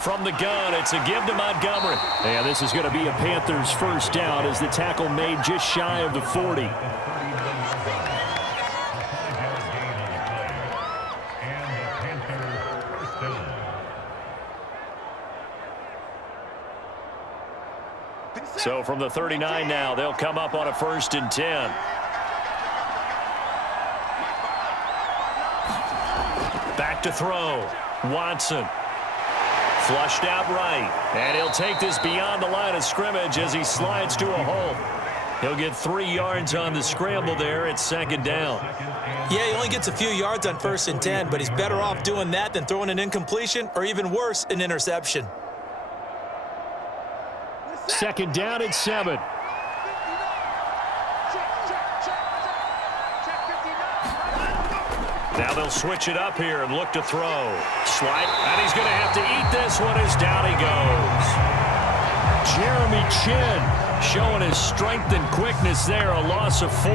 From the gun, it's a give to Montgomery. And this is going to be a Panthers first down as the tackle made just shy of the 40. So from the 39 now, they'll come up on a 1st and 10. Back to throw. Watson. Flushed out right. And he'll take this beyond the line of scrimmage as he slides to a hole. He'll get 3 yards on the scramble there. It's 2nd down. Yeah, he only gets a few yards on 1st and 10, but he's better off doing that than throwing an incompletion or even worse, an interception. 2nd down and 7. Now they'll switch it up here and look to throw. Slide, and he's going to have to eat this one as down he goes. Jeremy Chin showing his strength and quickness there, a loss of 4.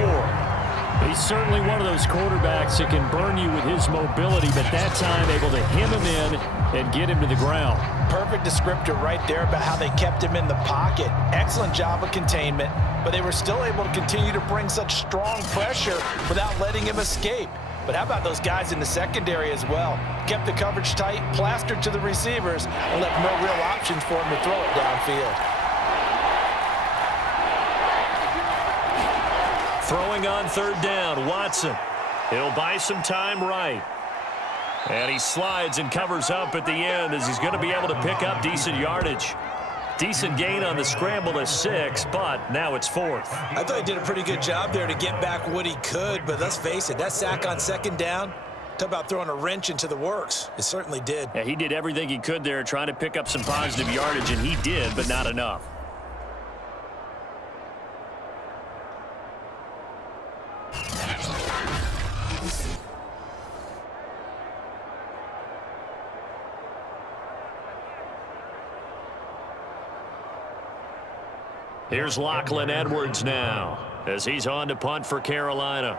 He's certainly one of those quarterbacks that can burn you with his mobility, but that time able to hem him in and get him to the ground. Perfect descriptor right there about how they kept him in the pocket. Excellent job of containment, but they were still able to continue to bring such strong pressure without letting him escape. But how about those guys in the secondary as well? Kept the coverage tight, plastered to the receivers, and left no real options for him to throw it downfield. Throwing on 3rd down, Watson. He'll buy some time right. And he slides and covers up at the end as he's going to be able to pick up decent yardage. Decent gain on the scramble to 6, but now it's 4th. I thought he did a pretty good job there to get back what he could, but let's face it, that sack on 2nd down, talk about throwing a wrench into the works. It certainly did. Yeah, he did everything he could there trying to pick up some positive yardage, and he did, but not enough. Here's Lachlan Edwards now as he's on to punt for Carolina.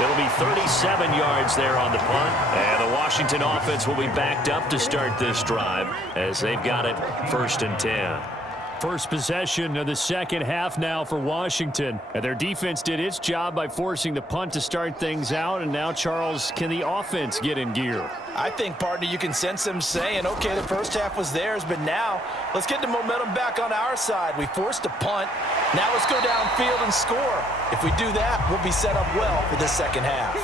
It'll be 37 yards there on the punt. And the Washington offense will be backed up to start this drive as they've got it 1st and 10. First possession of the 2nd half now for Washington. And their defense did its job by forcing the punt to start things out. And now, Charles, can the offense get in gear? I think, partner, you can sense them saying, okay, the first half was theirs, but now let's get the momentum back on our side. We forced a punt. Now let's go downfield and score. If we do that, we'll be set up well for the 2nd half.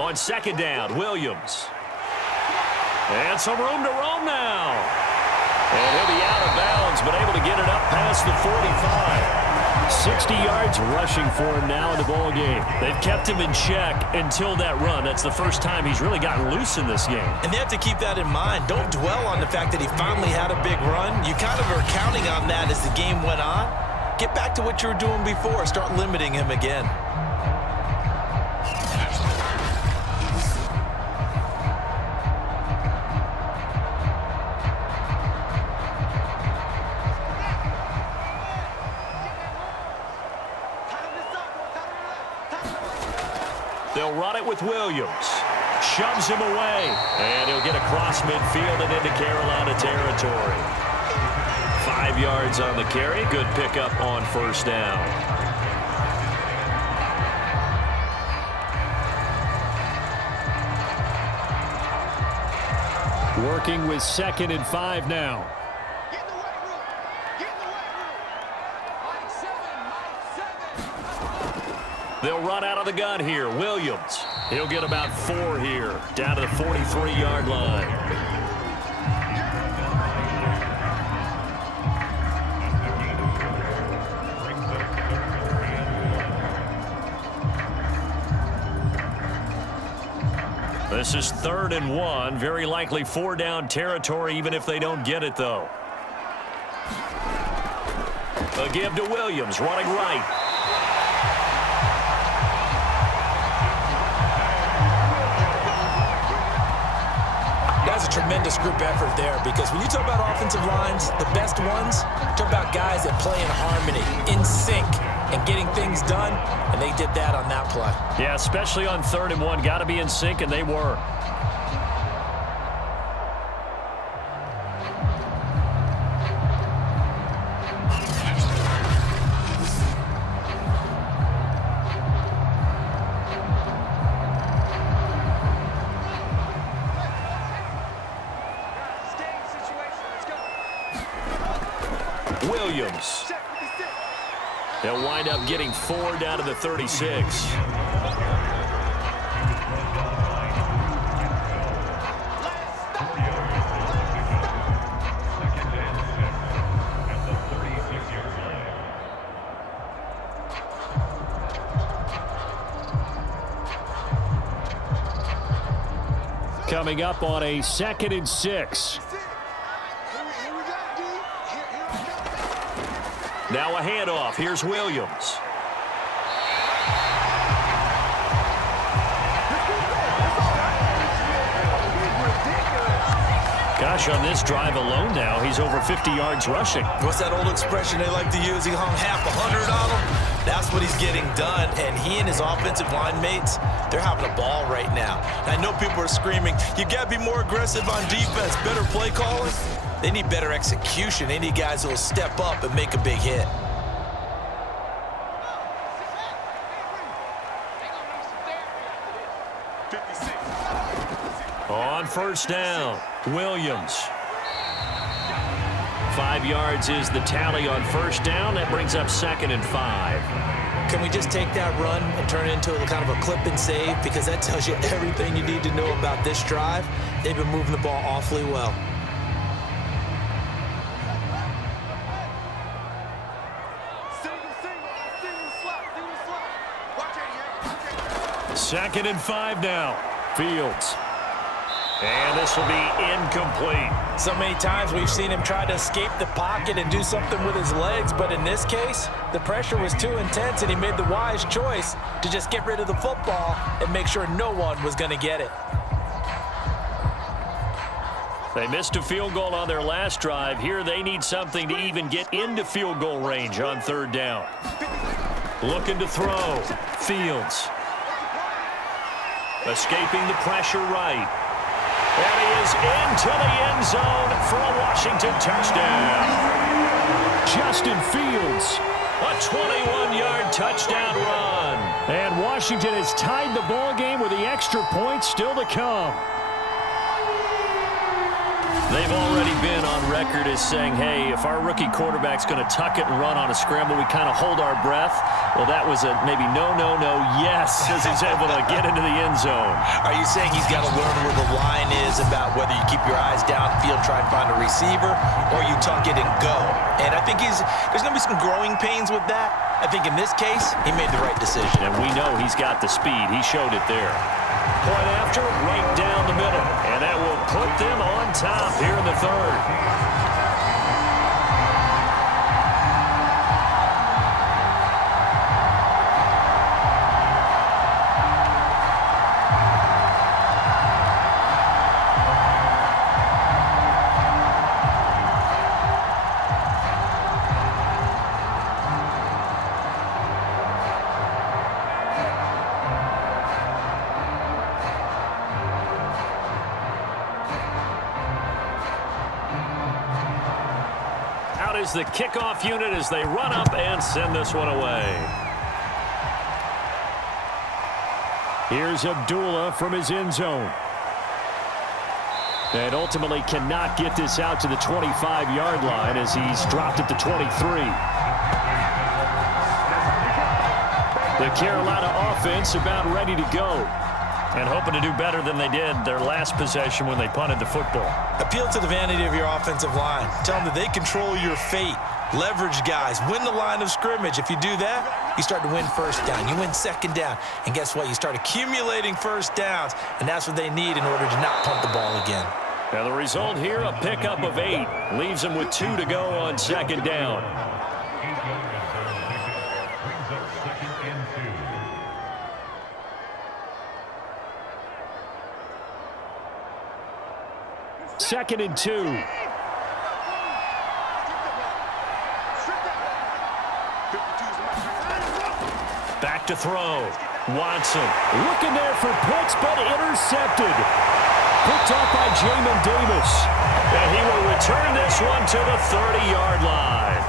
On 2nd down, Williams. And some room to roam now. And he'll be out of bounds, but able to get it up past the 45. 60 yards rushing for him now in the ball game. They've kept him in check until that run. That's the first time he's really gotten loose in this game. And they have to keep that in mind. Don't dwell on the fact that he finally had a big run. You kind of are counting on that as the game went on. Get back to what you were doing before. Start limiting him again. They'll run it with Williams. Shoves him away. And he'll get across midfield and into Carolina territory. 5 yards on the carry. Good pickup on 1st down. Working with 2nd and 5 now. They'll run out of the gun here. Williams. He'll get about 4 here. Down to the 43-yard line. This is 3rd and 1. Very likely 4-down territory, even if they don't get it, though. A give to Williams, running right. That's a tremendous group effort there, because when you talk about offensive lines, the best ones, talk about guys that play in harmony, in sync, and getting things done, and they did that on that play. Yeah, especially on 3rd and 1. Got to be in sync, and they were. Williams. They'll wind up getting 4 down to the 36. Coming up on a 2nd and 6. Now a handoff. Here's Williams. Gosh, on this drive alone now, he's over 50 yards rushing. What's that old expression they like to use? He hung half 100 on him. That's what he's getting done. And he and his offensive line mates, they're having a ball right now. And I know people are screaming, you got to be more aggressive on defense, better play calling. They need better execution. They need guys who will step up and make a big hit. On 1st down, Williams. 5 yards is the tally on 1st down. That brings up 2nd and 5. Can we just take that run and turn it into a kind of a clip and save? Because that tells you everything you need to know about this drive. They've been moving the ball awfully well. 2nd and 5 now. Fields. And this will be incomplete. So many times we've seen him try to escape the pocket and do something with his legs, but in this case, the pressure was too intense and he made the wise choice to just get rid of the football and make sure no one was going to get it. They missed a field goal on their last drive. Here they need something to even get into field goal range on 3rd down. Looking to throw. Fields. Escaping the pressure right. And he is into the end zone for a Washington touchdown. Justin Fields, a 21-yard touchdown run. And Washington has tied the ball game with the extra point still to come. They've already been on record as saying, hey, if our rookie quarterback's going to tuck it and run on a scramble, we kind of hold our breath. Well, that was a maybe no, yes, as he's able to get into the end zone. Are you saying he's got to learn where the line is about whether you keep your eyes downfield, try and find a receiver, or you tuck it and go? And I think there's going to be some growing pains with that. I think in this case, he made the right decision. And we know he's got the speed. He showed it there. Point after, right down the middle. And that will put them on top here in the 3rd. Is the kickoff unit as they run up and send this one away. Here's Abdullah from his end zone. And ultimately cannot get this out to the 25-yard line as he's dropped at the 23. The Carolina offense about ready to go. And hoping to do better than they did their last possession when they punted the football. Appeal to the vanity of your offensive line. Tell them that they control your fate. Leverage guys. Win the line of scrimmage. If you do that, you start to win first down. You win second down. And guess what? You start accumulating first downs, and that's what they need in order to not punt the ball again. Now the result here, a pickup of 8. Leaves them with 2 to go on second down. Second and 2. Back to throw. Watson looking there for picks, but intercepted. Picked up by Jamin Davis. And he will return this one to the 30-yard line.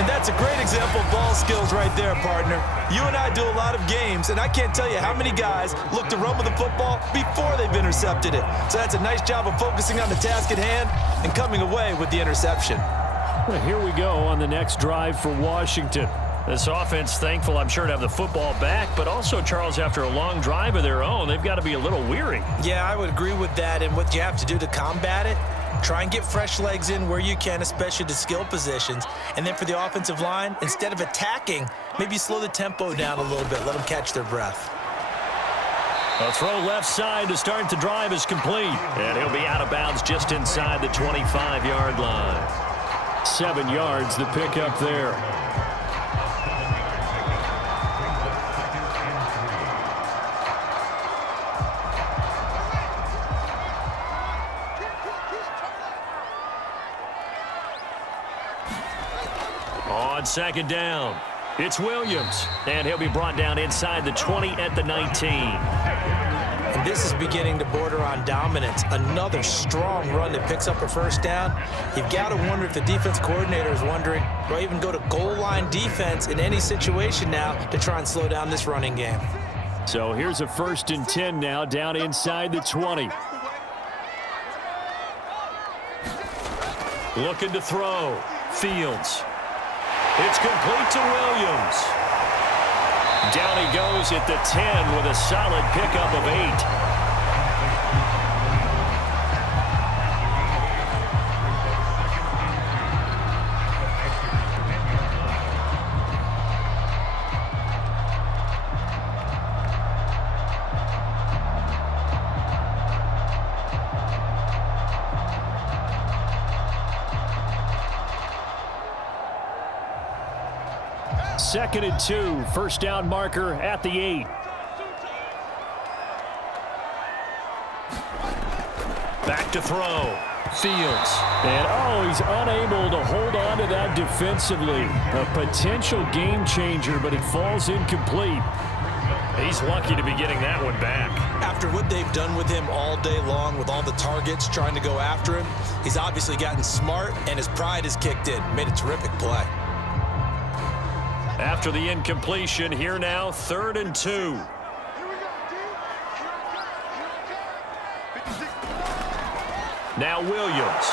And that's a great example of ball skills right there, partner. You and I do a lot of games, and I can't tell you how many guys look to run with the football before they've intercepted it. So that's a nice job of focusing on the task at hand and coming away with the interception. Well, here we go on the next drive for Washington. This offense, thankful, I'm sure, to have the football back, but also, Charles, after a long drive of their own, they've got to be a little weary. Yeah, I would agree with that, and what you have to do to combat it, try and get fresh legs in where you can, especially to skill positions. And then for the offensive line, instead of attacking, maybe slow the tempo down a little bit, let them catch their breath. A throw left side to start the drive is complete, and he'll be out of bounds just inside the 25-yard line. 7 yards, the pickup there. On second down, it's Williams, and he'll be brought down inside the 20 at the 19. And this is beginning to border on dominance. Another strong run that picks up a first down. You've got to wonder if the defense coordinator is wondering, do I even go to goal line defense in any situation now to try and slow down this running game? So here's a 1st and 10 now, down inside the 20. Looking to throw. Fields. It's complete to Williams. Down he goes at the 10 with a solid pickup of 8. Second and 2, first down marker at the 8. Back to throw. Fields. And, he's unable to hold on to that defensively. A potential game changer, but it falls incomplete. He's lucky to be getting that one back. After what they've done with him all day long with all the targets trying to go after him, he's obviously gotten smart, and his pride has kicked in. Made a terrific play. After the incompletion, here now, 3rd and 2. Now Williams.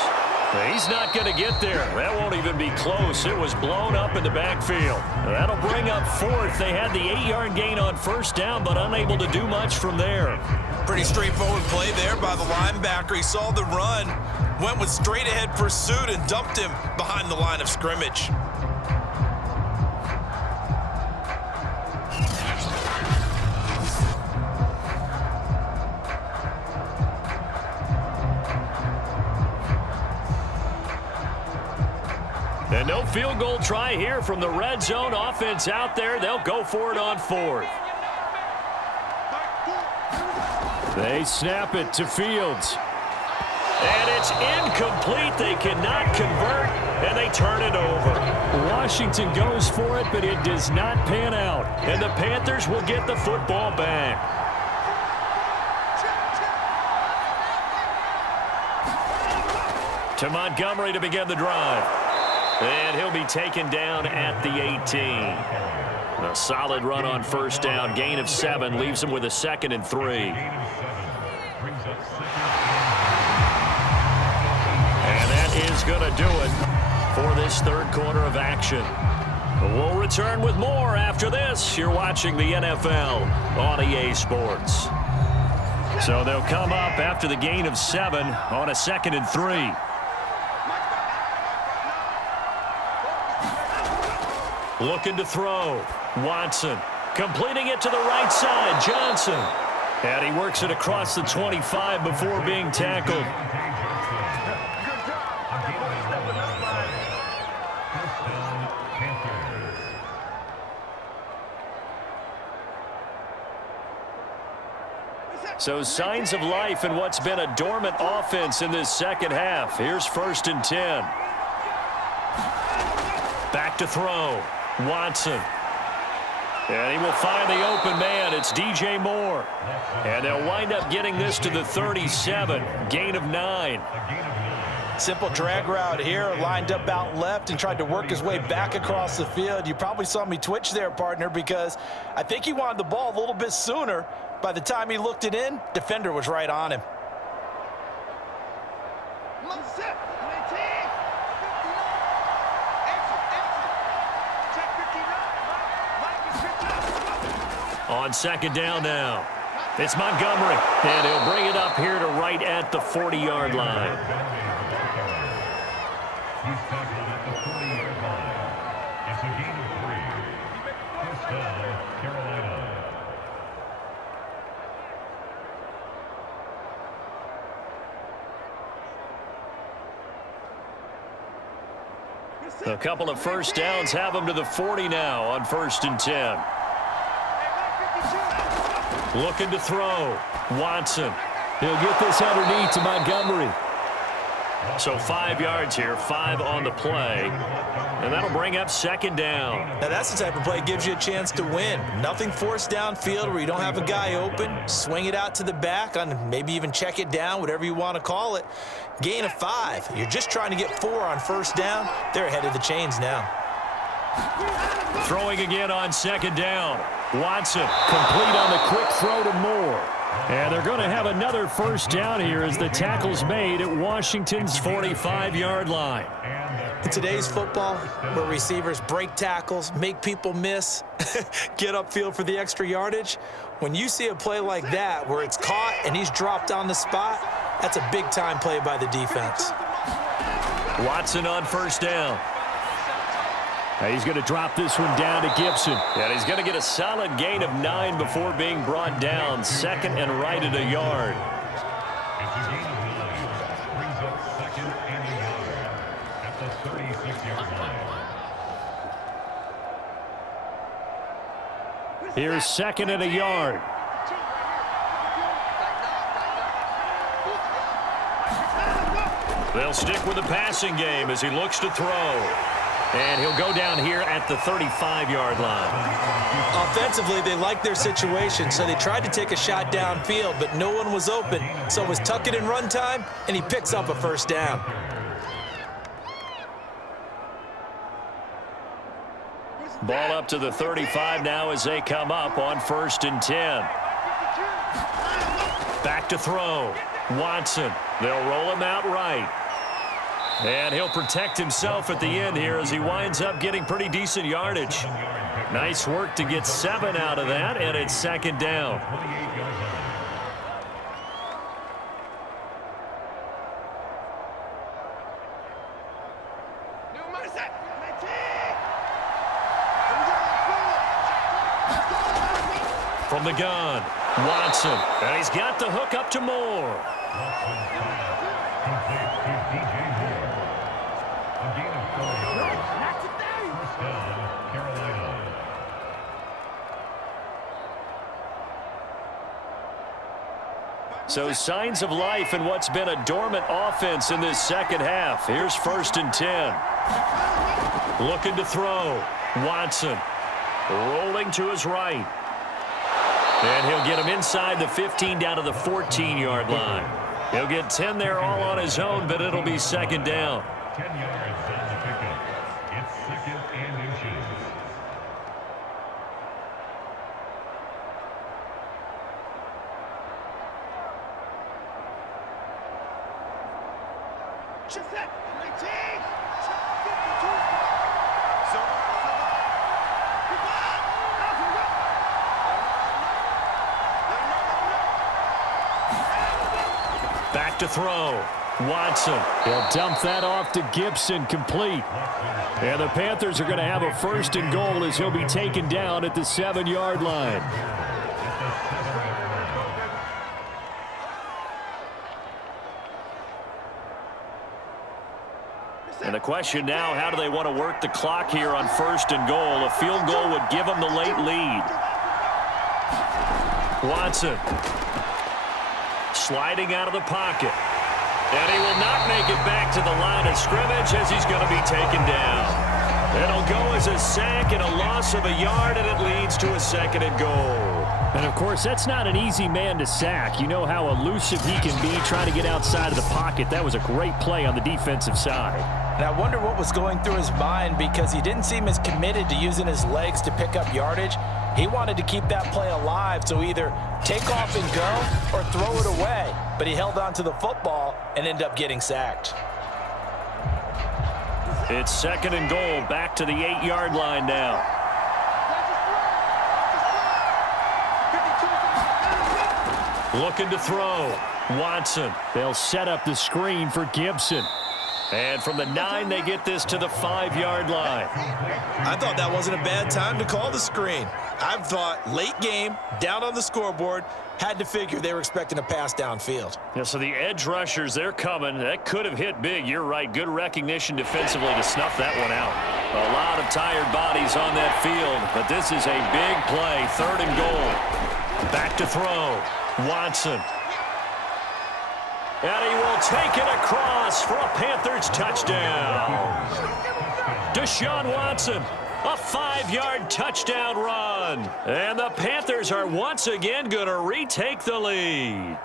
He's not going to get there. That won't even be close. It was blown up in the backfield. That'll bring up 4th. They had the 8-yard gain on first down, but unable to do much from there. Pretty straightforward play there by the linebacker. He saw the run, went with straight-ahead pursuit, and dumped him behind the line of scrimmage. And no field goal try here from the red zone offense out there. They'll go for it on 4th. They snap it to Fields. And it's incomplete. They cannot convert, and they turn it over. Washington goes for it, but it does not pan out. And the Panthers will get the football back. To Montgomery to begin the drive. And he'll be taken down at the 18. A solid run on first down. Gain of 7 leaves him with a 2nd and 3. And that is going to do it for this 3rd quarter of action. We'll return with more after this. You're watching the NFL on EA Sports. So they'll come up after the gain of 7 on a 2nd and 3. Looking to throw. Watson. Completing it to the right side. Johnson. And he works it across the 25 before being tackled. So signs of life in what's been a dormant offense in this second half. Here's 1st and 10. Back to throw. Watson. And he will find the open man. It's DJ Moore. And they'll wind up getting this to the 37. Gain of 9. Simple drag route here, lined up out left and tried to work his way back across the field. You probably saw me twitch there, partner, because I think he wanted the ball a little bit sooner. By the time he looked it in, defender was right on him. On 2nd down now. It's Montgomery. And he'll bring it up here to right at the 40-yard line. He's tackled at the 40-yard line. It's a gain of 3. First down, Carolina. A couple of first downs have him to the 40 now on 1st and 10. Looking to throw. Watson. He'll get this underneath to Montgomery. So 5 yards here, 5 on the play. And that'll bring up 2nd down. Now that's the type of play that gives you a chance to win. Nothing forced downfield where you don't have a guy open. Swing it out to the back, on maybe even check it down, whatever you want to call it. Gain of 5. You're just trying to get 4 on 1st down. They're ahead of the chains now. Throwing again on 2nd down. Watson complete on the quick throw to Moore. And they're going to have another first down here as the tackle's made at Washington's 45-yard line. In today's football, where receivers break tackles, make people miss, get upfield for the extra yardage, when you see a play like that where it's caught and he's dropped on the spot, that's a big-time play by the defense. Watson on 1st down. He's going to drop this one down to Gibson. And he's going to get a solid gain of 9 before being brought down. 2nd and right at a yard. It's a gain of 9. Brings up 2nd and a yard at the 36-yard line. Here's 2nd and a yard. They'll stick with the passing game as he looks to throw. And he'll go down here at the 35-yard line. Offensively, they liked their situation, so they tried to take a shot downfield, but no one was open. So it was tuck it in run time, and he picks up a 1st down. Ball up to the 35 now as they come up on 1st and 10. Back to throw. Watson. They'll roll him out right. And he'll protect himself at the end here as he winds up getting pretty decent yardage. Nice work to get 7 out of that, and it's 2nd down. From the gun, Watson. And he's got the hook up to Moore. So signs of life in what's been a dormant offense in this second half. Here's 1st and 10. Looking to throw. Watson rolling to his right. And he'll get him inside the 15 down to the 14-yard line. He'll get 10 there all on his own, but it'll be 2nd down. 10 yards on the pickup. It's 2nd and inches. Back to throw. Watson. He'll dump that off to Gibson, complete. And the Panthers are going to have a 1st and goal as he'll be taken down at the 7-yard line. And the question now, how do they want to work the clock here on 1st and goal? A field goal would give them the late lead. Watson sliding out of the pocket. And he will not make it back to the line of scrimmage as he's going to be taken down. It'll go as a sack and a loss of a yard, and it leads to a 2nd and goal. And, of course, that's not an easy man to sack. You know how elusive he can be trying to get outside of the pocket. That was a great play on the defensive side. And I wonder what was going through his mind, because he didn't seem as committed to using his legs to pick up yardage. He wanted to keep that play alive, so either take off and go or throw it away. But he held on to the football and ended up getting sacked. It's 2nd and goal, back to the 8-yard line now. Looking to throw. Watson. They'll set up the screen for Gibson. And from the 9, they get this to the 5-yard line. I thought that wasn't a bad time to call the screen. I thought late game, down on the scoreboard, had to figure they were expecting a pass downfield. Yeah, so the edge rushers, they're coming. That could have hit big. You're right. Good recognition defensively to snuff that one out. A lot of tired bodies on that field, but this is a big play. 3rd and goal. Back to throw. Watson. And he will take it across for a Panthers touchdown. Deshaun Watson, a 5-yard touchdown run. And the Panthers are once again going to retake the lead.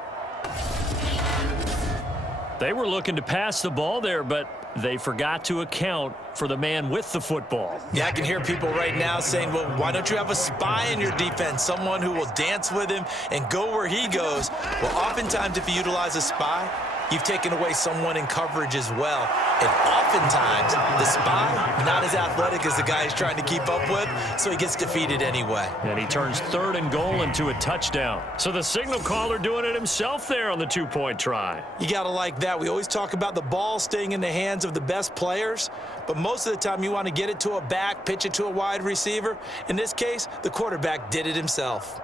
They were looking to pass the ball there, but they forgot to account for the man with the football. Yeah, I can hear people right now saying, well, why don't you have a spy in your defense, someone who will dance with him and go where he goes? Well, oftentimes if you utilize a spy, you've taken away someone in coverage as well. And oftentimes, the spy, not as athletic as the guy he's trying to keep up with, so he gets defeated anyway. And he turns 3rd and goal into a touchdown. So the signal caller doing it himself there on the 2-point try. You got to like that. We always talk about the ball staying in the hands of the best players, but most of the time you want to get it to a back, pitch it to a wide receiver. In this case, the quarterback did it himself.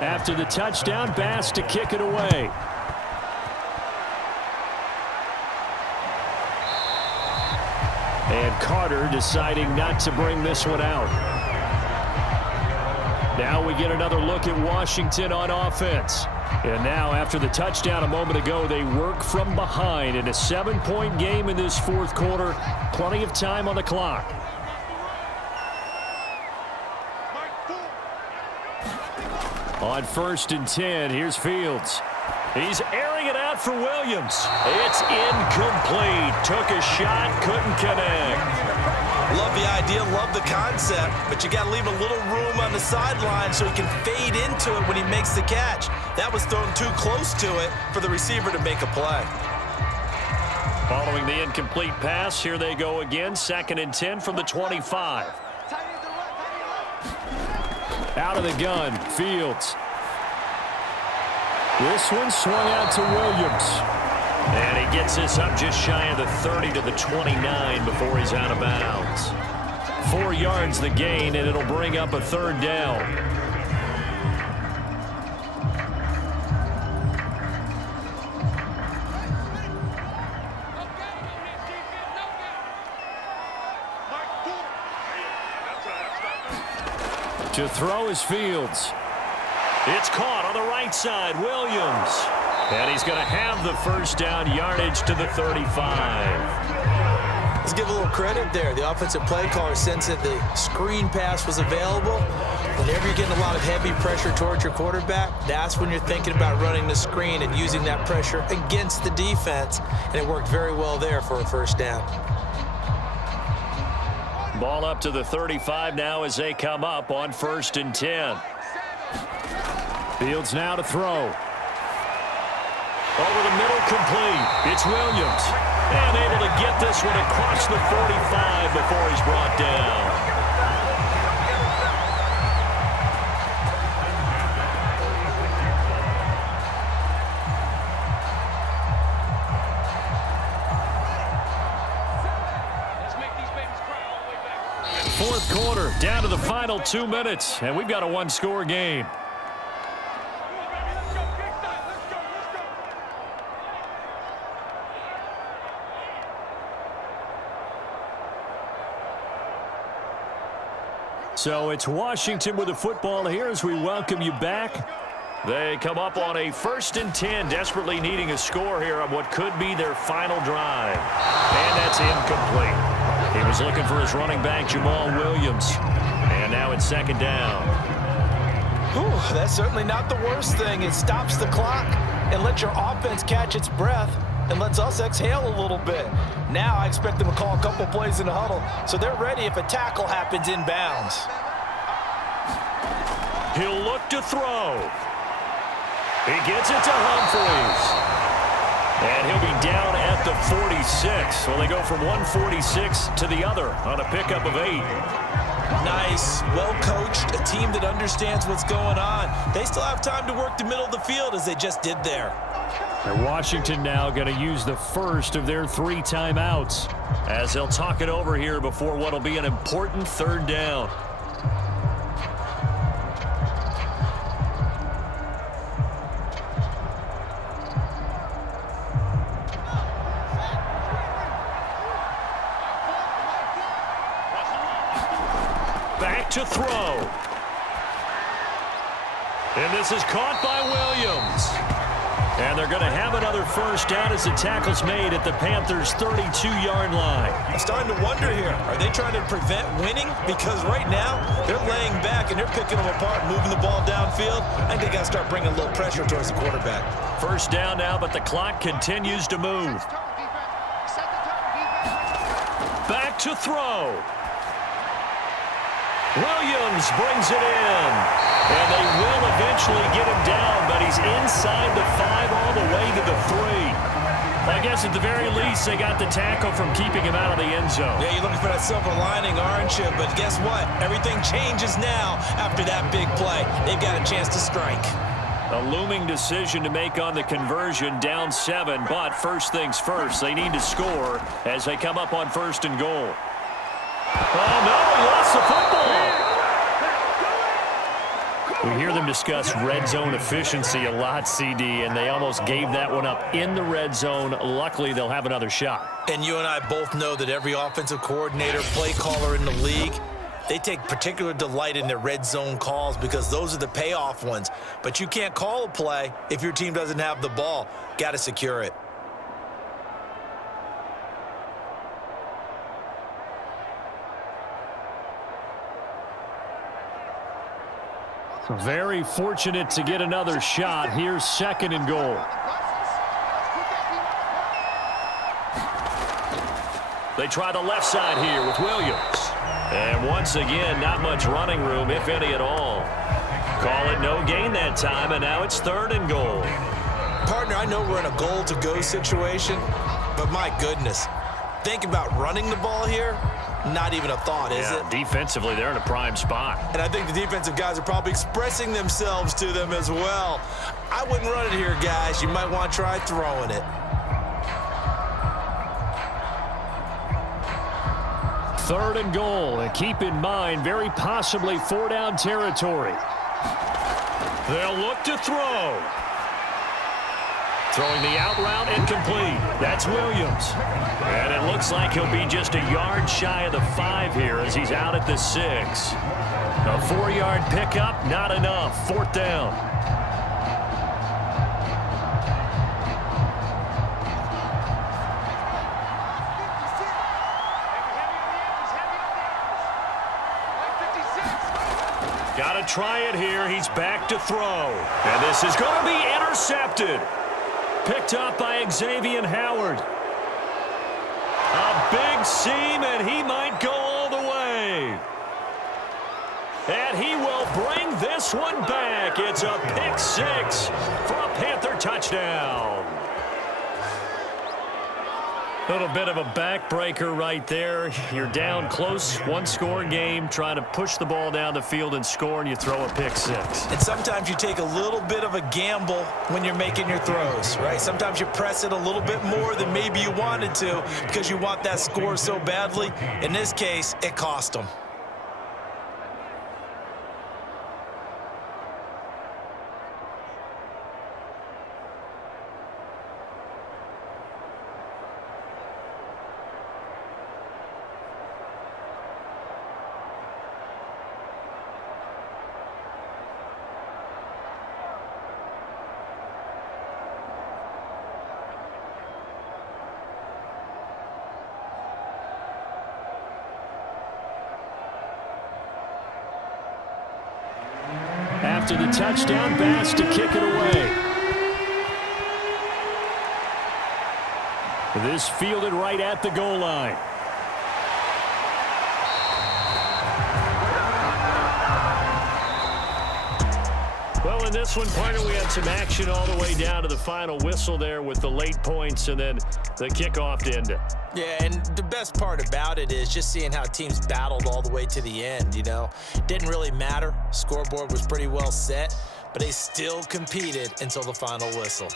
After the touchdown, Bass to kick it away. And Carter deciding not to bring this one out. Now we get another look at Washington on offense. And now after the touchdown a moment ago, they work from behind in a 7-point game in this 4th quarter. Plenty of time on the clock. On 1st and 10, here's Fields. He's airing it out for Williams. It's incomplete. Took a shot, couldn't connect. Love the idea, love the concept, but you got to leave a little room on the sideline so he can fade into it when he makes the catch. That was thrown too close to it for the receiver to make a play. Following the incomplete pass, here they go again. 2nd and 10 from the 25. Out of the gun, Fields. This one swung out to Williams. And he gets this up just shy of the 30 to the 29 before he's out of bounds. 4 yards the gain, and it'll bring up a 3rd down. To throw is Fields. It's caught on the right side, Williams. And he's going to have the 1st down, yardage to the 35. Let's give a little credit there. The offensive play caller sensed that the screen pass was available. Whenever you're getting a lot of heavy pressure towards your quarterback, that's when you're thinking about running the screen and using that pressure against the defense. And it worked very well there for a 1st down. Ball up to the 35 now as they come up on 1st and 10. Fields now to throw. Over the middle, complete. It's Williams. And able to get this one across the 45 before he's brought down. Fourth quarter, down to the final 2 minutes, and we've got a one-score game. So it's Washington with the football here as we welcome you back. They come up on a 1st and 10, desperately needing a score here on what could be their final drive. And that's incomplete. He was looking for his running back, Jamal Williams. And now it's 2nd down. Whew, that's certainly not the worst thing. It stops the clock and lets your offense catch its breath and lets us exhale a little bit. Now I expect them to call a couple plays in the huddle so they're ready if a tackle happens inbounds. He'll look to throw. He gets it to Humphries. And he'll be down at the 46. Well, they go from 146 to the other on a pickup of 8. Nice, well-coached, a team that understands what's going on. They still have time to work the middle of the field as they just did there. And Washington now going to use the first of their 3 timeouts as they'll talk it over here before what will be an important 3rd down. Back to throw. And this is caught by Williams. And they're going to have another 1st down as the tackle's made at the Panthers' 32-yard line. I'm starting to wonder here, are they trying to prevent winning? Because right now, they're laying back and they're picking them apart, moving the ball downfield. I think they got to start bringing a little pressure towards the quarterback. 1st down now, but the clock continues to move. Back to throw. Williams brings it in. And they will eventually get him down, but he's inside the 5 all the way to the 3. I guess at the very least, they got the tackle from keeping him out of the end zone. Yeah, you're looking for that silver lining, aren't you? But guess what? Everything changes now after that big play. They've got a chance to strike. A looming decision to make on the conversion, down 7, but first things first, they need to score as they come up on 1st and goal. Oh, no, he lost the football. We hear them discuss red zone efficiency a lot, CD, and they almost gave that one up in the red zone. Luckily, they'll have another shot. And you and I both know that every offensive coordinator, play caller in the league, they take particular delight in their red zone calls because those are the payoff ones. But you can't call a play if your team doesn't have the ball. Got to secure it. Very fortunate to get another shot. Here's 2nd and goal. They try the left side here with Williams. And once again, not much running room, if any at all. Call it no gain that time, and now it's 3rd and goal. Partner, I know we're in a goal-to-go situation, but my goodness, think about running the ball here. Not even a thought, is it? Defensively, they're in a prime spot. And I think the defensive guys are probably expressing themselves to them as well. I wouldn't run it here, guys. You might want to try throwing it. 3rd and goal, and keep in mind, very possibly 4-down territory. They'll look to throw. Throwing the out route incomplete. That's Williams. And it looks like he'll be just a yard shy of the 5 here as he's out at the 6. A 4-yard pickup, not enough. 4th down. Got to try it here. He's back to throw. And this is going to be intercepted. Picked up by Xavier Howard. A big seam, and he might go all the way. And he will bring this one back. It's a pick 6 for a Panther touchdown. Little bit of a backbreaker right there. You're down close, one-score game, trying to push the ball down the field and score, and you throw a pick six. And sometimes you take a little bit of a gamble when you're making your throws, right? Sometimes you press it a little bit more than maybe you wanted to because you want that score so badly. In this case, it cost them. After the touchdown, Bass to kick it away. This fielded right at the goal line. Well, in this one, partner, we had some action all the way down to the final whistle there with the late points and then the kickoff to end it. Yeah, and the best part about it is just seeing how teams battled all the way to the end, you know. Didn't really matter. Scoreboard was pretty well set, but they still competed until the final whistle.